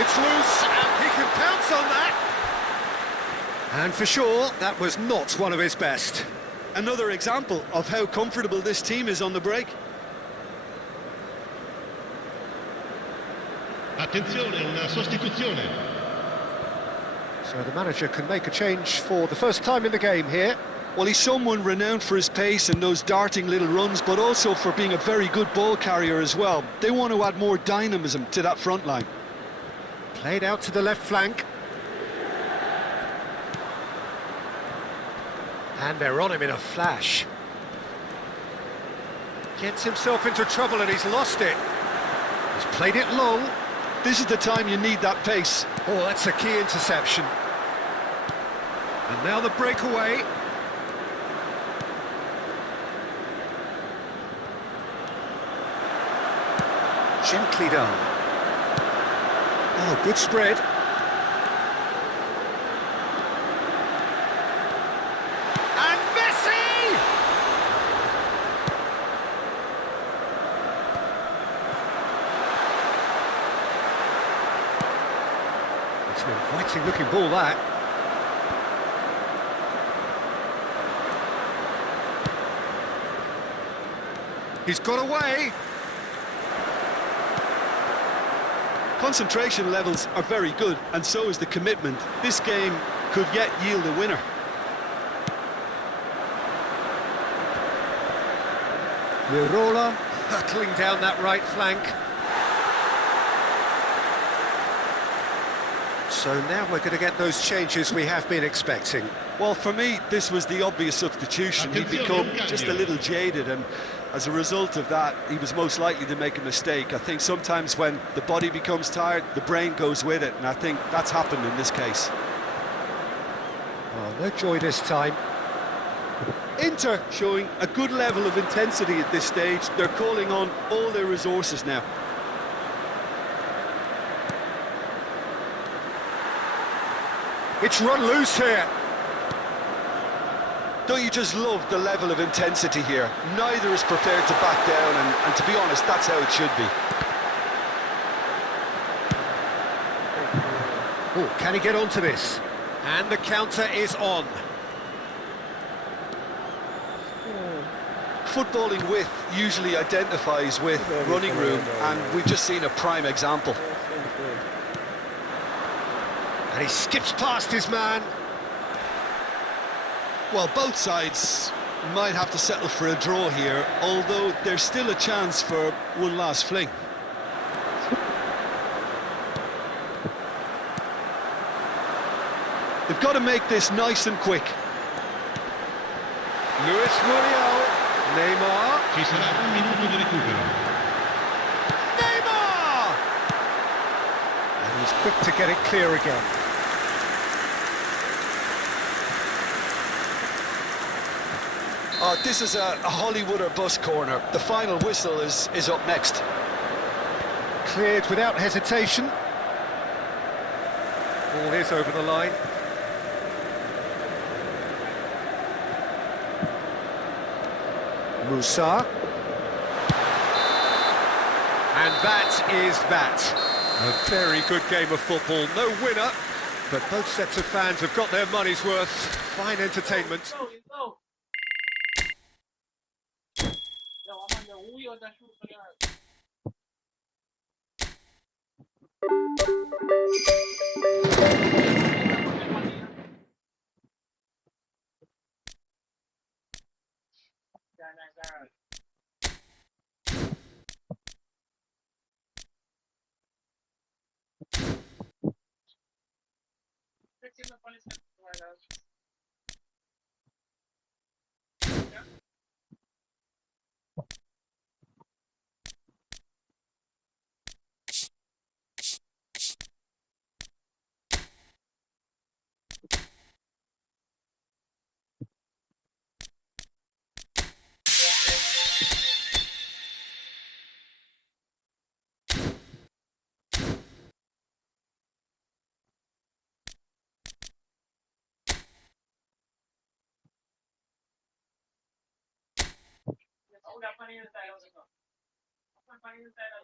It's loose, and he can pounce on that. And for sure, that was not one of his best. Another example of how comfortable this team is on the break. Attenzione, una sostituzione. So the manager can make a change for the first time in the game here. Well, he's someone renowned for his pace and those darting little runs, but also for being a very good ball carrier as well. They want to add more dynamism to that front line. Played out to the left flank. And they're on him in a flash. Gets himself into trouble and he's lost it. He's played it long. This is the time you need that pace. Oh, that's a key interception. And now the breakaway. Gently done. Oh, good spread. And Messi! It's an inviting looking ball, that. He's got away. Concentration levels are very good, and so is the commitment. This game could yet yield a winner. Lirola hurtling down that right flank. So now we're going to get those changes we have been expecting. Well, for me, this was the obvious substitution. He'd become just a little jaded, and as a result of that, he was most likely to make a mistake. I think sometimes when the body becomes tired, the brain goes with it, and I think that's happened in this case. Oh, no joy this time. Inter showing a good level of intensity at this stage. They're calling on all their resources now. It's run loose here. Don't you just love the level of intensity here? Neither is prepared to back down, and to be honest, that's how it should be. Oh, can he get onto this? And the counter is on. Footballing width usually identifies with running room, and we've just seen a prime example. And he skips past his man. Well, both sides might have to settle for a draw here, although there's still a chance for one last fling. They've got to make this nice and quick. Luis Muriel. Neymar. Ci sarà un minuto di recupero. Neymar! And he's quick to get it clear again. This is a Hollywood or bust corner. The final whistle is up next. Cleared without hesitation. Ball is over the line. Musa. And that is that. A very good game of football. No winner, but both sets of fans have got their money's worth. Fine entertainment. Udah panin tayo ito. Panin tayo.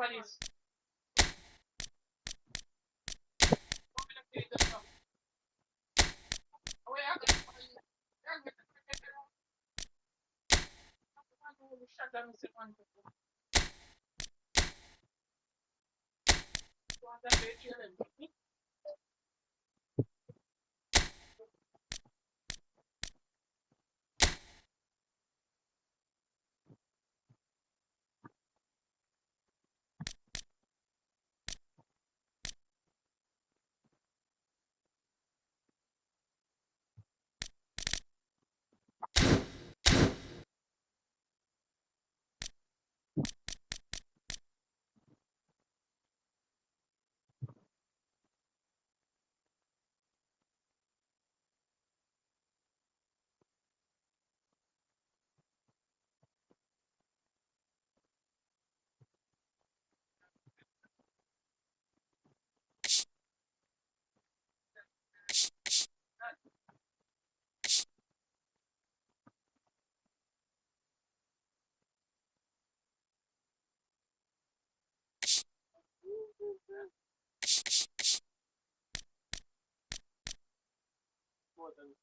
What is? out and